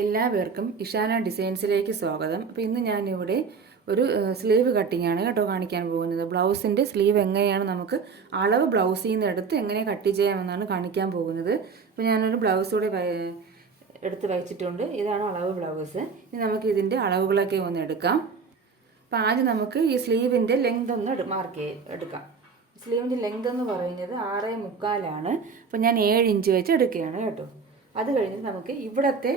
എല്ലാവർക്കും ഇഷാന ഡിസൈൻസിലേക്ക് സ്വാഗതം. അപ്പോൾ ഇന്ന് ഞാനിവിടെ ഒരു സ്ലീവ് കട്ടിംഗ് ആണ് കേട്ടോ കാണിക്കാൻ പോകുന്നത്. ബ്ലൗസിൻ്റെ സ്ലീവ് എങ്ങനെയാണ് നമുക്ക് അളവ് ബ്ലൗസിൽ നിന്ന് എടുത്ത് എങ്ങനെ കട്ട് ചെയ്യാമെന്നാണ് കാണിക്കാൻ പോകുന്നത്. അപ്പോൾ ഞാനൊരു ബ്ലൗസ് കൂടെ എടുത്ത് വെച്ചിട്ടുണ്ട്. ഇതാണ് അളവ് ബ്ലൗസ്. ഇനി നമുക്ക് ഇതിൻ്റെ അളവുകളൊക്കെ ഒന്ന് എടുക്കാം. അപ്പോൾ ആദ്യം നമുക്ക് ഈ സ്ലീവിൻ്റെ ലെങ്ത് ഒന്ന് മാർക്ക് എടുക്കാം. സ്ലീവിൻ്റെ ലെങ്ത് എന്ന് പറയുന്നത് 6.25 അപ്പോൾ ഞാൻ 7 ഇഞ്ച് വെച്ച് എടുക്കുകയാണ് കേട്ടോ. അത് കഴിഞ്ഞിട്ട് നമുക്ക് ഇവിടത്തെ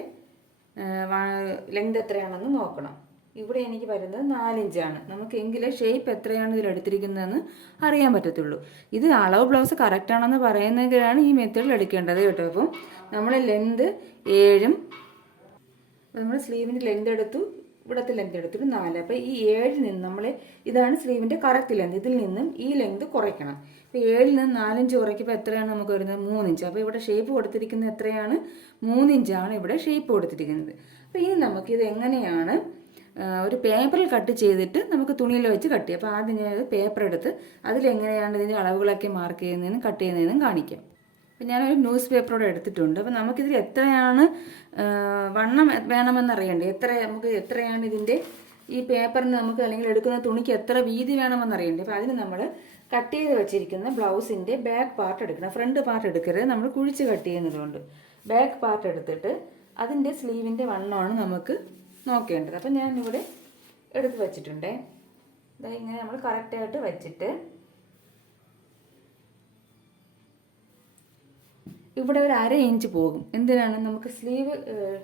ലെങ്ത് എത്രയാണെന്ന് നോക്കണം. ഇവിടെ എനിക്ക് വരുന്നത് 4 ഇഞ്ചാണ്. നമുക്ക് എങ്കിലേ ഷേപ്പ് എത്രയാണ് ഇതിൽ എടുത്തിരിക്കുന്നതെന്ന് അറിയാൻ പറ്റത്തുള്ളൂ. ഇത് അളവ് ബ്ലൗസ് കറക്റ്റാണെന്ന് പറയുന്നെങ്കിലാണ് ഈ മെത്തേഡിൽ എടുക്കേണ്ടത് കേട്ടോ. അപ്പം നമ്മൾ ലെങ്ത് 7 നമ്മൾ സ്ലീവിൻ്റെ ലെങ്ത് എടുത്തു, ഇവിടുത്തെ ലെങ്ത് എടുത്തിട്ട് 4. അപ്പോൾ ഈ 7 നിന്ന് നമ്മൾ ഇതാണ് സ്ലീവിൻ്റെ കറക്റ്റ് ലെങ്ത്. ഇതിൽ നിന്നും ഈ ലെങ്ത് കുറയ്ക്കണം. അപ്പോൾ 7 നിന്ന് 4 ഇഞ്ച് കുറയ്ക്കുമ്പോൾ എത്രയാണ് നമുക്ക് വരുന്നത്? 3 ഇഞ്ച്. അപ്പോൾ ഇവിടെ ഷേപ്പ് കൊടുത്തിരിക്കുന്നത് എത്രയാണ്? 3 ഇഞ്ചാണ് ഇവിടെ ഷേപ്പ് കൊടുത്തിരിക്കുന്നത്. അപ്പോൾ ഇനി നമുക്കിത് എങ്ങനെയാണ് ഒരു പേപ്പറിൽ കട്ട് ചെയ്തിട്ട് നമുക്ക് തുണിയിൽ വെച്ച് കട്ട് ചെയ്യാം. അപ്പോൾ ആദ്യം ഞാൻ പേപ്പർ എടുത്ത് അതിലെങ്ങനെയാണ് ഇതിൻ്റെ അളവുകളൊക്കെ മാർക്ക് ചെയ്യുന്നതെന്നും കട്ട് ചെയ്യുന്നതെന്നും കാണിക്കാം. അപ്പം ഞാനൊരു ന്യൂസ് പേപ്പറോടെ എടുത്തിട്ടുണ്ട്. അപ്പോൾ നമുക്കിതിൽ എത്രയാണ് വണ്ണം വേണമെന്നറിയണ്ടേ, നമുക്ക് എത്രയാണ് ഇതിൻ്റെ ഈ പേപ്പറിന് നമുക്ക് അല്ലെങ്കിൽ എടുക്കുന്ന തുണിക്ക് എത്ര വീതി വേണമെന്നറിയണ്ടേ. അപ്പോൾ അതിന് നമ്മൾ കട്ട് ചെയ്ത് വെച്ചിരിക്കുന്ന ബ്ലൗസിൻ്റെ ബാക്ക് പാർട്ട് എടുക്കണം. ഫ്രണ്ട് പാർട്ട് എടുക്കരുത്, നമ്മൾ കുഴിച്ച് കട്ട് ചെയ്യുന്നതുകൊണ്ട് ബാക്ക് പാർട്ട് എടുത്തിട്ട് അതിൻ്റെ സ്ലീവിൻ്റെ വണ്ണമാണ് നമുക്ക് നോക്കേണ്ടത്. അപ്പം ഞാനിവിടെ എടുത്ത് വെച്ചിട്ടുണ്ടേ. ഇങ്ങനെ നമ്മൾ കറക്റ്റായിട്ട് വെച്ചിട്ട് ഇവിടെ ഒരു 1/2 ഇഞ്ച് പോകും. എന്തിനാണ്? നമുക്ക് സ്ലീവ്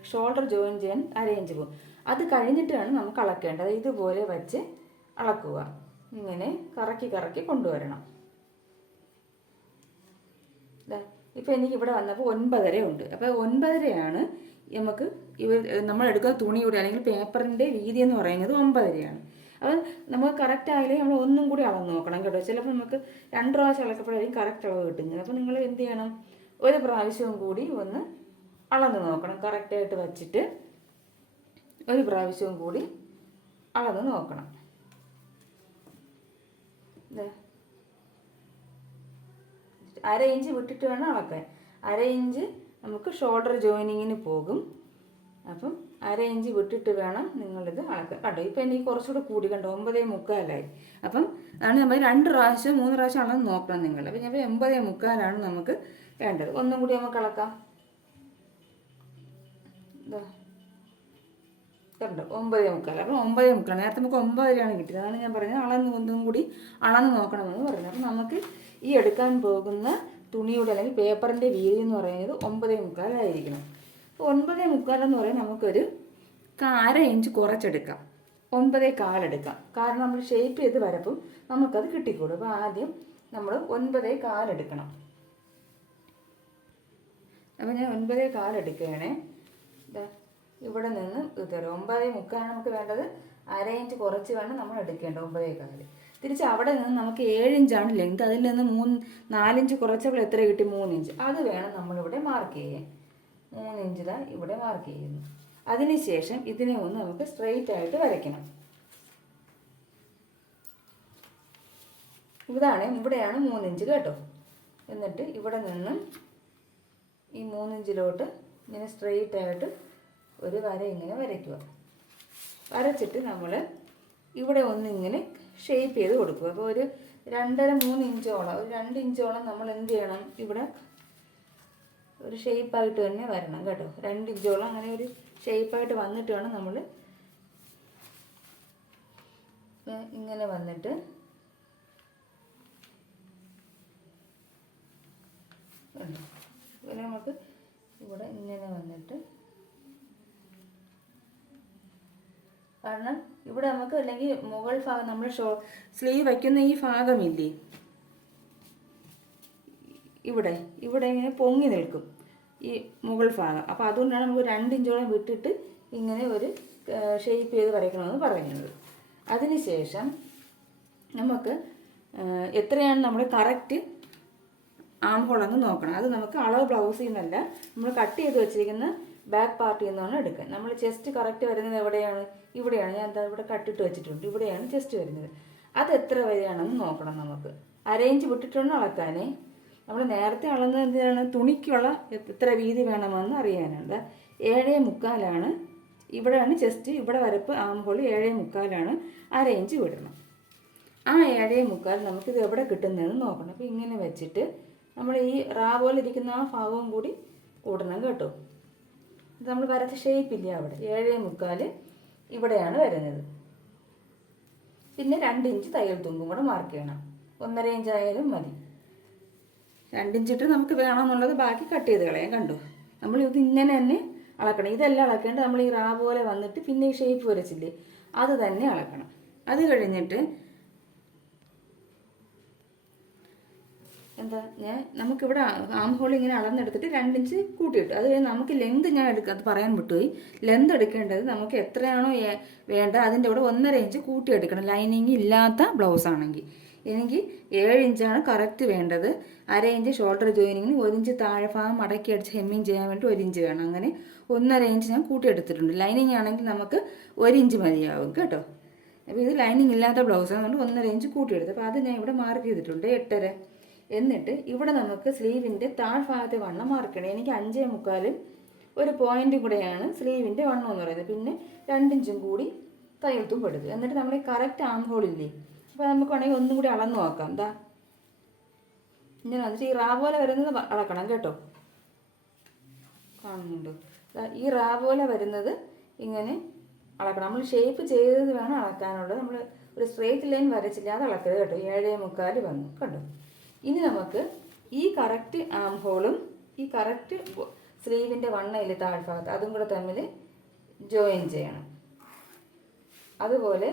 ഷോൾഡർ ജോയിൻ ചെയ്യാൻ 1/2 ഇഞ്ച് പോകും. അത് കഴിഞ്ഞിട്ടാണ് നമുക്ക് അളക്കേണ്ടത്. ഇതുപോലെ വെച്ച് അളക്കുക. ഇങ്ങനെ കറക്കി കറക്കി കൊണ്ടുവരണം. ഇപ്പം എനിക്ക് ഇവിടെ വന്നപ്പോൾ 9.5 ഉണ്ട്. അപ്പോൾ 9.5 നമുക്ക് നമ്മൾ എടുക്കുന്ന തുണിയുടെ അല്ലെങ്കിൽ പേപ്പറിൻ്റെ വീതി എന്ന് പറയുന്നത് 9.5. അപ്പോൾ നമുക്ക് കറക്റ്റ് ആയാലേ നമ്മൾ ഒന്നും കൂടി അളന്ന് നോക്കണം കേട്ടോ. ചിലപ്പോൾ നമുക്ക് 2 പ്രാവശ്യം അളക്കപ്പോഴായിരിക്കും കറക്റ്റ് അളവ് കിട്ടുന്നത്. അപ്പോൾ നിങ്ങൾ എന്ത് ചെയ്യണം? ഒരു പ്രാവശ്യവും കൂടി ഒന്ന് അളന്ന് നോക്കണം. കറക്റ്റായിട്ട് വച്ചിട്ട് ഒരു പ്രാവശ്യവും കൂടി അളന്ന് നോക്കണം. 1/2 ഇഞ്ച് വിട്ടിട്ട് വേണം അളക്കാൻ. 1/2 ഇഞ്ച് നമുക്ക് ഷോൾഡർ ജോയിനിങ്ങിന് പോകും. അപ്പം 1/2 ഇഞ്ച് വിട്ടിട്ട് വേണം നിങ്ങളിത് അളക്കാൻ. കണ്ടോ, ഇപ്പം എനിക്ക് കുറച്ചുകൂടെ കൂടി കണ്ടോ, 9.25. അപ്പം അതാണ് നമ്മൾ 2 പ്രാവശ്യം 3 പ്രാവശ്യം അളന്ന് നോക്കണം നിങ്ങൾ. അപ്പം ഞാൻ 9.25 നമുക്ക് വേണ്ടത്. ഒന്നും കൂടി നമുക്ക് അളക്കാം. കണ്ടോ, 9.25. അപ്പം 9.25. നേരത്തെ നമുക്ക് 9.5 കിട്ടിയത്. അതാണ് ഞാൻ പറഞ്ഞത് അളന്ന് ഒന്നും കൂടി അളന്ന് നോക്കണമെന്ന് പറയുന്നത്. അപ്പം നമുക്ക് ഈ എടുക്കാൻ പോകുന്ന തുണിയുടെ അല്ലെങ്കിൽ പേപ്പറിൻ്റെ വീതി എന്ന് പറയുന്നത് 9.25 ആയിരിക്കണം. അപ്പോൾ 9.25 എന്ന് പറയുന്നത് നമുക്കൊരു 1/2 ഇഞ്ച് കുറച്ചെടുക്കാം. 9.25 എടുക്കാം. കാരണം നമ്മൾ ഷേപ്പ് ചെയ്ത് വരപ്പം നമുക്കത് കിട്ടിക്കോളും. അപ്പോൾ ആദ്യം നമ്മൾ 9.25 എടുക്കണം. അപ്പോൾ ഞാൻ 9.25 എടുക്കുകയാണേ. ഇവിടെ നിന്ന് ഇതുവരെ 9.25 നമുക്ക് വേണ്ടത്. 1/2 ഇഞ്ച് കുറച്ച് വേണം നമ്മൾ എടുക്കേണ്ടത് 9.25. തിരിച്ച് അവിടെ നിന്ന് നമുക്ക് 7 ഇഞ്ചാണ് ലെങ്ത്. അതിൽ നിന്ന് 4 ഇഞ്ച് കുറച്ചപ്പോൾ എത്ര കിട്ടി? 3 ഇഞ്ച്. അത് വേണം നമ്മളിവിടെ മാർക്ക് ചെയ്യാൻ. 3 ഇഞ്ച് ഇവിടെ മാർക്ക് ചെയ്യുന്നു. അതിനുശേഷം ഇതിനെ ഒന്ന് നമുക്ക് സ്ട്രെയിറ്റ് ആയിട്ട് വരയ്ക്കണം. ഇവിടെയാണ് 3 ഇഞ്ച് കേട്ടോ. എന്നിട്ട് ഇവിടെ നിന്നും ഈ 3 ഇഞ്ചിലോട്ട് ഇങ്ങനെ സ്ട്രെയിറ്റ് ആയിട്ട് ഒരു വര ഇങ്ങനെ വരയ്ക്കുക. വരച്ചിട്ട് നമ്മൾ ഇവിടെ ഒന്നിങ്ങനെ ഷേപ്പ് ചെയ്ത് കൊടുക്കുക. അപ്പോൾ ഒരു 2.5-3 ഇഞ്ചോളം, ഒരു 2 ഇഞ്ചോളം നമ്മൾ എന്ത് ചെയ്യണം? ഇവിടെ ഒരു ഷേപ്പായിട്ട് തന്നെ വരണം കേട്ടോ. 2 ഇഞ്ചോളം അങ്ങനെ ഒരു ഷേപ്പായിട്ട് വന്നിട്ട് വേണം നമ്മൾ ഇങ്ങനെ വന്നിട്ട് പിന്നെ നമുക്ക് ഇവിടെ ഇങ്ങനെ വന്നിട്ട്, കാരണം ഇവിടെ നമുക്ക് അല്ലെങ്കിൽ മുകൾ ഭാഗം നമ്മൾ സ്ലീവ് വയ്ക്കുന്ന ഈ ഭാഗമില്ലേ, ഇവിടെ ഇങ്ങനെ പൊങ്ങി നിൽക്കും ഈ മുകൾ ഭാഗം. അപ്പോൾ അതുകൊണ്ടാണ് നമുക്ക് 2 ഇഞ്ചോളം വിട്ടിട്ട് ഇങ്ങനെ ഒരു ഷേപ്പ് ചെയ്ത് വരയ്ക്കണമെന്ന് പറയുന്നത്. അതിനുശേഷം നമുക്ക് എത്രയാണ് നമ്മൾ കറക്റ്റ് ആം ഹോളെന്ന് നോക്കണം. അത് നമുക്ക് അളവ് ബ്ലൗസിൽ നിന്നല്ല, നമ്മൾ കട്ട് ചെയ്ത് വെച്ചിരിക്കുന്ന ബാക്ക് പാർട്ടിൽ നിന്നാണ് എടുക്കുക. നമ്മൾ ചെസ്റ്റ് കറക്റ്റ് വരുന്നത് എവിടെയാണ്? ഇവിടെയാണ്. ഞാൻ ഇവിടെ കട്ടിട്ട് വെച്ചിട്ടുണ്ട്. ഇവിടെയാണ് ചെസ്റ്റ് വരുന്നത്. അത് എത്ര വരെയാണെന്ന് നോക്കണം നമുക്ക്. 1/2 ഇഞ്ച് വിട്ടിട്ടുണ്ട് അളക്കാനേ. നമ്മൾ നേരത്തെ അളന്നത് എന്തിനാണ്? തുണിക്കുള്ള എത്ര വീതി വേണമെന്ന് അറിയാനുണ്ട്. 7.25 ഇവിടെയാണ് ചെസ്റ്റ്, ഇവിടെ വരപ്പ് ആം ഹോൾ 7.25 1/2 ഇഞ്ച് വിടണം. ആ 7.25 നമുക്കിത് എവിടെ കിട്ടുന്നതെന്ന് നോക്കണം. അപ്പോൾ ഇങ്ങനെ വെച്ചിട്ട് നമ്മൾ ഈ റാ പോലെ ഇരിക്കുന്ന ആ ഭാഗവും കൂടി കൂടണം കേട്ടോ. ഇത് നമ്മൾ വരച്ച ഷേപ്പില്ല അവിടെ. 7.25 ഇവിടെയാണ് വരുന്നത്. പിന്നെ 2 ഇഞ്ച് തയ്യൽ തുമ്പും കൂടെ മാർക്ക് ചെയ്യണം. 1.5 ഇഞ്ച് ആയാലും മതി. 2 ഇഞ്ചിട്ട് നമുക്ക് വേണമെന്നുള്ളത് ബാക്കി കട്ട് ചെയ്ത് കളയാം. കണ്ടോ, നമ്മൾ ഇത് ഇങ്ങനെ തന്നെ അളക്കണം. ഇതെല്ലാം അളക്കേണ്ടത് നമ്മൾ ഈ റാ പോലെ വന്നിട്ട് പിന്നെ ഈ ഷേപ്പ് വരച്ചില്ലേ അത് തന്നെ അളക്കണം. അത് കഴിഞ്ഞിട്ട് നമുക്കിവിടെ ആം ഹോൾ ഇങ്ങനെ അളന്നെടുത്തിട്ട് 2 ഇഞ്ച് കൂട്ടിയിട്ടു. അത് കഴിഞ്ഞ് നമുക്ക് ലെന്ത് ഞാൻ എടുക്കുക, അത് പറയാൻ വിട്ടുപോയി. ലെന്ത് എടുക്കേണ്ടത് നമുക്ക് എത്രയാണോ വേണ്ട അതിൻ്റെ കൂടെ 1.5 ഇഞ്ച് കൂട്ടിയെടുക്കണം. ലൈനിങ് ഇല്ലാത്ത ബ്ലൗസ് ആണെങ്കിൽ. എനിക്ക് 7 ഇഞ്ചാണ് കറക്റ്റ് വേണ്ടത്. 1/2 ഇഞ്ച് ഷോൾഡർ ജോയിനിങ്ങിന്, 1 ഇഞ്ച് താഴെ ഭാഗം മടക്കി അടിച്ച് ഹെമ്മിങ് ചെയ്യാൻ വേണ്ടി 1 ഇഞ്ച് വേണം. അങ്ങനെ 1.5 ഇഞ്ച് ഞാൻ കൂട്ടിയെടുത്തിട്ടുണ്ട്. ലൈനിങ് ആണെങ്കിൽ നമുക്ക് 1 ഇഞ്ച് മതിയാവും കേട്ടോ. അപ്പോൾ ഇത് ലൈനിങ് ഇല്ലാത്ത ബ്ലൗസാണ്, അതുകൊണ്ട് 1.5 ഇഞ്ച് കൂട്ടിയെടുത്ത്. അപ്പോൾ അത് ഞാൻ ഇവിടെ മാർക്ക് ചെയ്തിട്ടുണ്ട് 8.5. എന്നിട്ട് ഇവിടെ നമുക്ക് സ്ലീവിൻ്റെ താഴ്ഭാഗത്തെ വണ്ണം മാർക്ക് ചെയ്യണം. എനിക്ക് 5.25 ഒരു പോയിന്റ് കൂടെയാണ് സ്ലീവിൻ്റെ വണ്ണം എന്ന് പറയുന്നത്. പിന്നെ 2 ഇഞ്ചും കൂടി തയ്യൽ തുമ്പ് എടുക്കുക. എന്നിട്ട് നമ്മൾ ഈ കറക്റ്റ് ആം ഹോളില്ലേ, അപ്പോൾ നമുക്ക് വേണമെങ്കിൽ ഒന്നും കൂടി അളന്ന് നോക്കാം. എന്താ ഇങ്ങനെ വന്നിട്ട് ഈ റാ പോലെ വരുന്നത് അളക്കണം കേട്ടോ. കാണുന്നുണ്ടോ? ഈ റാ പോലെ വരുന്നത് ഇങ്ങനെ അളക്കണം. നമ്മൾ ഷേപ്പ് ചെയ്തത് വേണം അളക്കാനുള്ളത്. നമ്മൾ ഒരു സ്ട്രേറ്റ് ലൈൻ വരച്ചില്ല, അത് അളക്കരുത് കേട്ടോ. 7.25 വന്നു കണ്ടോ. ഇനി നമുക്ക് ഈ കറക്റ്റ് ആം ഹോളും ഈ കറക്റ്റ് സ്ലീവിൻ്റെ വണ്ണയിലെ താഴ്ഭാഗത്ത് അതും കൂടെ തമ്മിൽ ജോയിൻ ചെയ്യണം. അതുപോലെ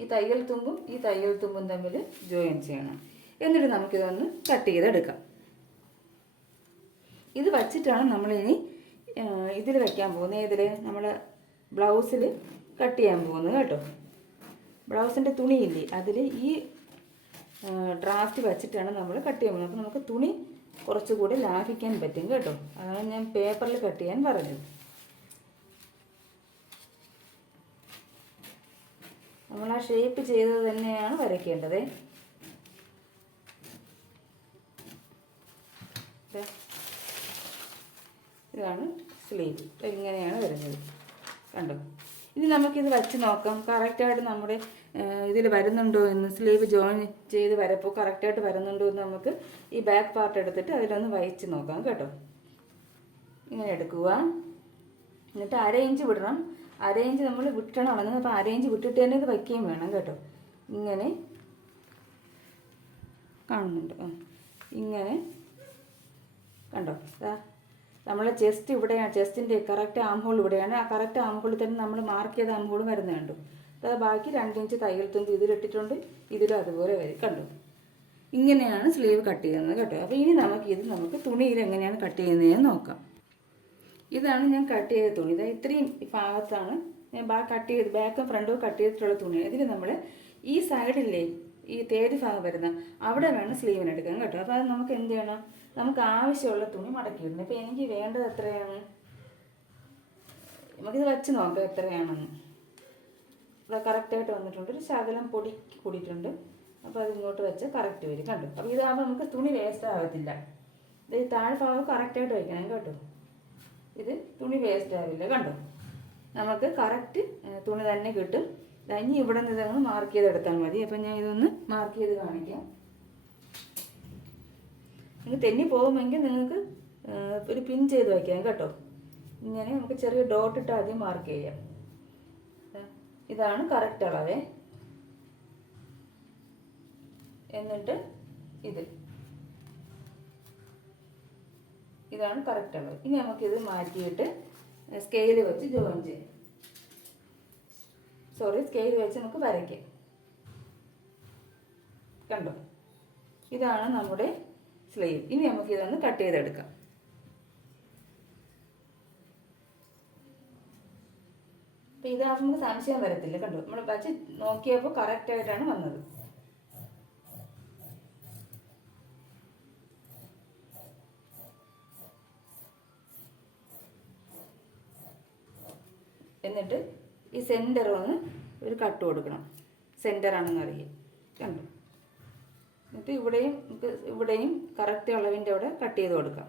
ഈ തയ്യൽ തുമ്പും തമ്മിൽ ജോയിൻ ചെയ്യണം. എന്നിട്ട് നമുക്കിതൊന്ന് കട്ട് ചെയ്തെടുക്കാം. ഇത് വച്ചിട്ടാണ് നമ്മളിനി ഇതിൽ വയ്ക്കാൻ പോകുന്നത്. ഇതിൽ നമ്മൾ ബ്ലൗസിൽ കട്ട് ചെയ്യാൻ പോകുന്നത് കേട്ടോ. ബ്ലൗസിൻ്റെ തുണിയില്ലേ, അതിൽ ഈ ഡ്രാഫ്റ്റ് വച്ചിട്ടാണ് നമ്മൾ കട്ട് ചെയ്യാൻ പോകുന്നത്. അപ്പോൾ നമുക്ക് തുണി കുറച്ചുകൂടി ലാഭിക്കാൻ പറ്റും കേട്ടോ. അതാണ് ഞാൻ പേപ്പറിൽ കട്ട് ചെയ്യാൻ പറഞ്ഞത്. നമ്മൾ ആ ഷേപ്പ് ചെയ്തത് തന്നെയാണ് വരയ്ക്കേണ്ടത്. ഇതാണ് സ്ലീവ്, ഇങ്ങനെയാണ് വരുന്നത് കണ്ടോ. ഇനി നമുക്കിത് വച്ച് നോക്കാം കറക്റ്റായിട്ട് നമ്മുടെ ഇതിൽ വരുന്നുണ്ടോ എന്ന്. സ്ലീവ് ജോയിൻ ചെയ്ത് വരപ്പോൾ കറക്റ്റായിട്ട് വരുന്നുണ്ടോ എന്ന് നമുക്ക് ഈ ബാക്ക് പാർട്ട് എടുത്തിട്ട് അതിലൊന്ന് വഹിച്ച് നോക്കാം കേട്ടോ. ഇങ്ങനെ എടുക്കുക. എന്നിട്ട് 1/2 ഇഞ്ച് വിടണം. 1/2 ഇഞ്ച് നമ്മൾ വിട്ടണം അളന്നത്. അപ്പോൾ 1/2 ഇഞ്ച് വിട്ടിട്ട് തന്നെ ഇത് വയ്ക്കുകയും വേണം കേട്ടോ. ഇങ്ങനെ കാണുന്നുണ്ട്. ഇങ്ങനെ കണ്ടോ. നമ്മളെ ചെസ്റ്റ് ഇവിടെയാണ്, ചെസ്റ്റിൻ്റെ കറക്റ്റ് ആം ഹോൾ ഇവിടെയാണ്. ആ കറക്റ്റ് ആം ഹോളിൽ തന്നെ നമ്മൾ മാർക്ക് ചെയ്ത ആം ഹോൾ വരുന്നത് കണ്ടു. അത് ബാക്കി 2 ഇഞ്ച് തയ്യൽ തുമ്പ് ഇതിലിട്ടിട്ടുണ്ട്, ഇതിലും അതുപോലെ വരും കണ്ടു. ഇങ്ങനെയാണ് സ്ലീവ് കട്ട് ചെയ്യുന്നത് കേട്ടോ. അപ്പോൾ ഇനി നമുക്ക് തുണിയിൽ എങ്ങനെയാണ് കട്ട് ചെയ്യുന്നതെന്ന് നോക്കാം. ഇതാണ് ഞാൻ കട്ട് ചെയ്ത തുണി. ഇത്രയും ഭാഗത്താണ് ഞാൻ ബാക്കും ഫ്രണ്ടും കട്ട് ചെയ്തിട്ടുള്ള തുണിയാണ്. ഇതിൽ നമ്മൾ ഈ സൈഡില്ലേ ഈ തേടി ഭാഗം വരുന്ന അവിടെ വേണം സ്ലീവിന് എടുക്കാൻ കേട്ടോ. അപ്പോൾ അത് നമുക്ക് എന്ത് ചെയ്യണം, നമുക്ക് ആവശ്യമുള്ള തുണി മടക്കിയിടണം. ഇപ്പോൾ എനിക്ക് വേണ്ടത് എത്രയാണ്, നമുക്കിത് വച്ച് നോക്കാം എത്രയാണെന്ന്. അത് കറക്റ്റായിട്ട് വന്നിട്ടുണ്ട്. ഒരു ശകലം പൊടി കൂടിയിട്ടുണ്ട്. അപ്പോൾ അത് ഇങ്ങോട്ട് വെച്ച് കറക്റ്റ് വരും കണ്ടു. അപ്പോൾ ഇതാകുമ്പോൾ നമുക്ക് തുണി വേസ്റ്റ് ആകത്തില്ല. ഇത് താഴ്ഭാഗം കറക്റ്റായിട്ട് വയ്ക്കണം കേട്ടോ. ഇത് തുണി വേസ്റ്റ് ആവില്ല കണ്ടോ. നമുക്ക് കറക്റ്റ് തുണി തന്നെ കിട്ടും. ഇനി ഇവിടെ നിന്ന് ഇതങ്ങ് മാർക്ക് ചെയ്തെടുത്താൽ മതി. അപ്പം ഞാൻ ഇതൊന്ന് മാർക്ക് ചെയ്ത് കാണിക്കാം. നിങ്ങൾ തെന്നി പോകുമെങ്കിൽ നിങ്ങൾക്ക് ഒരു പിൻ ചെയ്ത് വയ്ക്കാം കേട്ടോ. ഇങ്ങനെ നമുക്ക് ചെറിയ ഡോട്ട് ഇട്ട് ആദ്യം മാർക്ക് ചെയ്യാം. ഇതാണ് കറക്റ്റ് അളവേ. എന്നിട്ട് ഇതാണ് കറക്റ്റ് അളവ്. ഇനി നമുക്കിത് മാറ്റിയിട്ട് സ്കെയിൽ വെച്ച് ജോയിൻ ചെയ്യാം. സ്കെയിൽ വെച്ച് നമുക്ക് വരയ്ക്കാം കണ്ടോ. ഇതാണ് നമ്മുടെ സ്ലീവ്. ഇനി നമുക്കിതൊന്ന് കട്ട് ചെയ്തെടുക്കാം. അപ്പം ഇതാകുമ്പോൾ നമുക്ക് സംശയം വരത്തില്ല കണ്ടോ. നമ്മൾ വച്ച് നോക്കിയപ്പോൾ കറക്റ്റായിട്ടാണ് വന്നത്. എന്നിട്ട് ഈ സെൻറ്റർ ഒന്ന് ഒരു കട്ട് കൊടുക്കണം. സെൻറ്ററാണെന്ന് അറിയാം കണ്ടോ. എന്നിട്ട് ഇവിടെയും കറക്റ്റ് അളവിൻ്റെ അവിടെ കട്ട് ചെയ്ത് കൊടുക്കാം.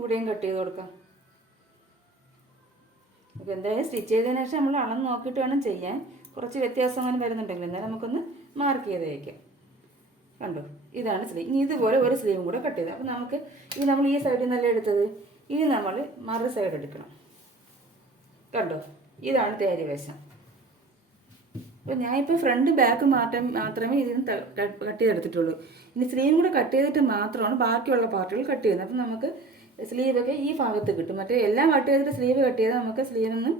ഇവിടെയും കട്ട് ചെയ്ത് കൊടുക്കാം. അപ്പോൾ എന്തായാലും സ്റ്റിച്ച് ചെയ്തതിന് ശേഷം നമ്മൾ അളന്ന് നോക്കിയിട്ട് വേണം ചെയ്യാൻ. കുറച്ച് വ്യത്യാസം അങ്ങനെ വരുന്നുണ്ടെങ്കിൽ എന്നാൽ നമുക്കൊന്ന് മാർക്ക് ചെയ്ത് വയ്ക്കാം. കണ്ടോ, ഇതാണ് സ്ലീവ്. ഇനി ഇതുപോലെ ഒരു സ്ലീവും കൂടെ കട്ട് ചെയ്ത്. അപ്പോൾ നമുക്ക് ഇത് നമ്മൾ ഈ സൈഡിൽ നിന്നല്ല എടുത്തത്, ഇനി നമ്മൾ മറു സൈഡ് എടുക്കണം. കണ്ടോ, ഇതാണ് തേരി വശം. അപ്പോൾ ഞാനിപ്പോൾ ഫ്രണ്ട് ബാക്ക് മാത്രമേ ഇതിന് കട്ട് ചെയ്തെടുത്തിട്ടുള്ളൂ. ഇനി സ്ലീവും കൂടെ കട്ട് ചെയ്തിട്ട് മാത്രമാണ് ബാക്കിയുള്ള പാർട്ടുകൾ കട്ട് ചെയ്യുന്നത്. അപ്പം നമുക്ക് സ്ലീവൊക്കെ ഈ ഭാഗത്ത് കിട്ടും. മറ്റേ എല്ലാം കട്ട് ചെയ്തിട്ട് സ്ലീവ് കട്ട് ചെയ്താൽ നമുക്ക് സ്ലീവൊന്നും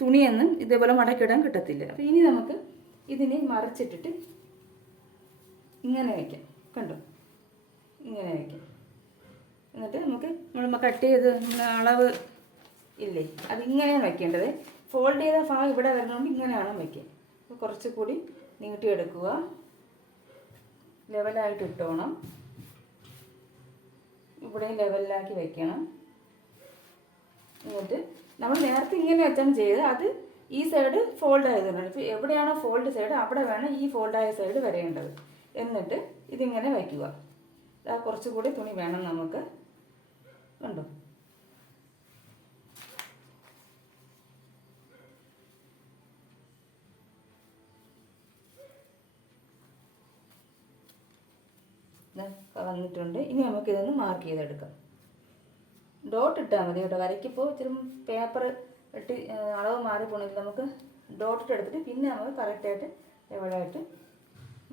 തുണിയൊന്നും ഇതേപോലെ മടക്കിടാൻ കിട്ടത്തില്ല. അപ്പോൾ ഇനി നമുക്ക് ഇതിനെ മറിച്ചിട്ടിട്ട് ഇങ്ങനെ വയ്ക്കാം. കണ്ടോ, ഇങ്ങനെ വയ്ക്കാം. എന്നിട്ട് നമുക്ക് നമ്മൾ കട്ട് ചെയ്ത് അളവ് ഇല്ലേ, അതിങ്ങനെയാണ് വയ്ക്കേണ്ടത്. ഫോൾഡ് ചെയ്ത ഭാഗം ഇവിടെ വരുന്നതുകൊണ്ട് ഇങ്ങനെയാണ് വയ്ക്കുക. അപ്പോൾ കുറച്ചുകൂടി നീട്ടിയെടുക്കുക, ലെവലായിട്ട് ഇട്ടോണം. ഇവിടെയും ലെവലിലാക്കി വെക്കണം. എന്നിട്ട് നമ്മൾ നേരത്തെ ഇങ്ങനെ വെച്ചാണ് ചെയ്തത്, അത് ഈ സൈഡ് ഫോൾഡ് ആയതുകൊണ്ടാണ്. ഇപ്പോൾ എവിടെയാണോ ഫോൾഡ് സൈഡ് അവിടെ വേണം ഈ ഫോൾഡായ സൈഡ് വരേണ്ടത്. എന്നിട്ട് ഇതിങ്ങനെ വയ്ക്കുക. കുറച്ചുകൂടി തുണി വേണം നമുക്ക്. കണ്ടോ, വന്നിട്ടുണ്ട്. ഇനി നമുക്ക് ഇതൊന്ന് മാർക്ക് ചെയ്തെടുക്കാം. ഡോട്ട് ഇട്ടാൽ മതി കേട്ടോ. വരയ്ക്കിപ്പോൾ ഇച്ചിരി പേപ്പർ ഇട്ട് അളവ് മാറി പോകണമെങ്കിൽ നമുക്ക് ഡോട്ട് ഇട്ട് എടുത്തിട്ട് പിന്നെ നമുക്ക് കറക്റ്റായിട്ട് എവിടെയായിട്ട്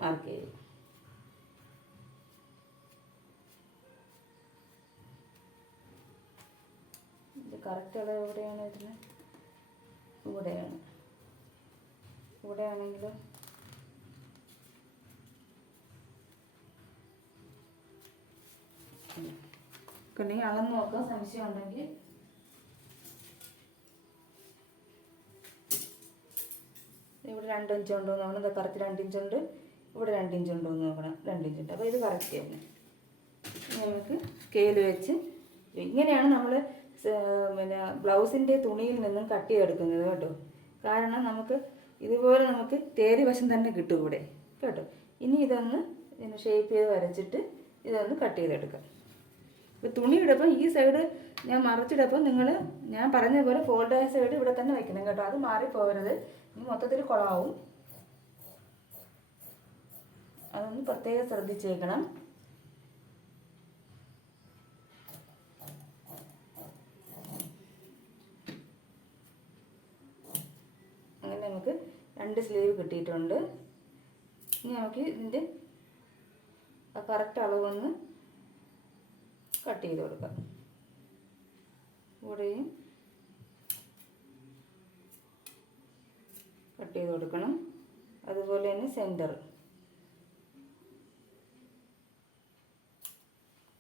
മാർക്ക് ചെയ്യും. ഇത് കറക്റ്റ് അളവ് എവിടെയാണ് വരുന്നത്? ഇവിടെയാണ്. ഇവിടെയാണെങ്കിലോ ഉണ്ടെങ്കിൽ അളന്ന് നോക്കാം. സംശയം ഉണ്ടെങ്കിൽ ഇവിടെ 2 ഇഞ്ച് ഉണ്ടോ എന്ന് നോക്കണം. കറക്റ്റ് 2 ഇഞ്ച് ഉണ്ട്. ഇവിടെ 2 ഇഞ്ച് ഉണ്ടോ എന്ന് നോക്കണം. 2 ഇഞ്ച് ഉണ്ട്. അപ്പോൾ ഇത് കറക്റ്റ് ആണ്. നമുക്ക് സ്കെയിൽ വെച്ച് ഇങ്ങനെയാണ് നമ്മൾ പിന്നെ ബ്ലൗസിൻ്റെ തുണിയിൽ നിന്നും കട്ട് ചെയ്തെടുക്കുന്നത് കേട്ടോ. കാരണം നമുക്ക് ഇതുപോലെ നമുക്ക് തേരി വശം തന്നെ കിട്ടും ഇവിടെ കേട്ടോ. ഇനി ഇതൊന്ന് ഷേപ്പ് ചെയ്ത് വരച്ചിട്ട് ഇതൊന്ന് കട്ട് ചെയ്തെടുക്കാം. ഇപ്പോൾ തുണി ഇടുമ്പോൾ ഈ സൈഡ് ഞാൻ മറച്ചിടപ്പോൾ ഞാൻ പറഞ്ഞ പോലെ ഫോൾഡായ സൈഡ് ഇവിടെ തന്നെ വയ്ക്കണം കേട്ടോ. അത് മാറിപ്പോകരുത്, ഇനി മൊത്തത്തിൽ കുളമാവും. അതൊന്ന് പ്രത്യേകം ശ്രദ്ധിച്ചേക്കണം. അങ്ങനെ നമുക്ക് 2 സ്ലീവ് കിട്ടിയിട്ടുണ്ട്. ഇനി നമുക്ക് ഇതിൻ്റെ കറക്റ്റ് അളവൊന്ന് കട്ട് ചെയ്ത് കൊടുക്കാം. ഇവിടെയും കട്ട് ചെയ്ത് കൊടുക്കണം. അതുപോലെ തന്നെ സെൻറ്റർ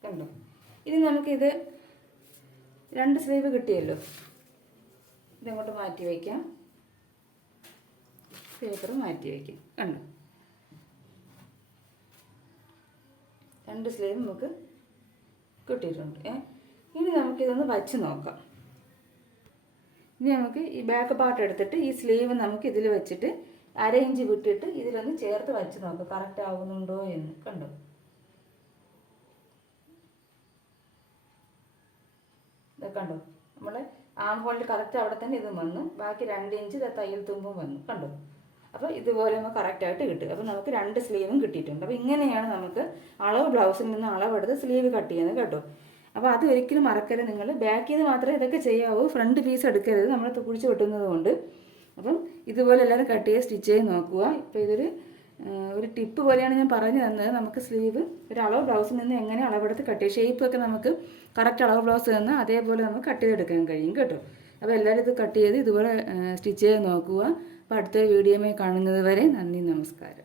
കണ്ടോ. ഇനി നമുക്കിത് 2 സ്ലീവ് കിട്ടിയല്ലോ. ഇതങ്ങോട്ട് മാറ്റി വയ്ക്കാം. പേപ്പർ മാറ്റി വയ്ക്കാം. കണ്ടോ, 2 സ്ലീവ് നമുക്ക് കിട്ടിയിട്ടുണ്ട്. ഇനി നമുക്കിതൊന്ന് വച്ച് നോക്കാം. ഇനി നമുക്ക് ഈ ബാക്ക് പാർട്ട് എടുത്തിട്ട് ഈ സ്ലീവ് നമുക്ക് ഇതിൽ വെച്ചിട്ട് 1/2 ഇഞ്ച് വിട്ടിട്ട് ഇതിലൊന്ന് ചേർത്ത് വച്ച് നോക്കാം കറക്റ്റ് ആവുന്നുണ്ടോ എന്ന്. കണ്ടോ, കണ്ടോ, നമ്മൾ ആം ഹോളിൽ കറക്റ്റ് അവിടെ തന്നെ ഇത് വന്നു. ബാക്കി 2 ഇഞ്ച് തയ്യൽ തുമ്പും വന്നു. കണ്ടോ, അപ്പോൾ ഇതുപോലെ നമുക്ക് കറക്റ്റായിട്ട് കിട്ടും. അപ്പോൾ നമുക്ക് 2 സ്ലീവും കിട്ടിയിട്ടുണ്ട്. അപ്പോൾ ഇങ്ങനെയാണ് നമുക്ക് അളവ് ബ്ലൗസിൽ നിന്ന് അളവെടുത്ത് സ്ലീവ് കട്ട് ചെയ്യുന്നത് കേട്ടോ. അപ്പോൾ അത് ഒരിക്കലും മറക്കരുത്. നിങ്ങൾ ബാക്കിൽ നിന്ന് മാത്രമേ ഇതൊക്കെ ചെയ്യാവൂ, ഫ്രണ്ട് പീസ് എടുക്കരുത്, നമ്മൾ കുഴിച്ച് വെട്ടുന്നത് കൊണ്ട്. അപ്പം ഇതുപോലെ എല്ലാവരും കട്ട് ചെയ്ത് സ്റ്റിച്ച് ചെയ്ത് നോക്കുക. ഇപ്പോൾ ഇതൊരു ടിപ്പ് പോലെയാണ് ഞാൻ പറഞ്ഞു തന്നത്. നമുക്ക് സ്ലീവ് ഒരു അളവ് ബ്ലൗസിൽ നിന്ന് എങ്ങനെ അളവെടുത്ത് കട്ട് ചെയ്യും, ഷേപ്പൊക്കെ നമുക്ക് കറക്റ്റ് അളവ് ബ്ലൗസ് തന്നാൽ അതേപോലെ നമുക്ക് കട്ട് ചെയ്തെടുക്കാൻ കഴിയും കേട്ടോ. അപ്പോൾ എല്ലാവരും ഇത് കട്ട് ചെയ്ത് ഇതുപോലെ സ്റ്റിച്ച് ചെയ്ത് നോക്കുക. അപ്പോൾ അടുത്ത വീഡിയോയിൽ കാണുന്നത് വരെ നന്ദി, നമസ്കാരം.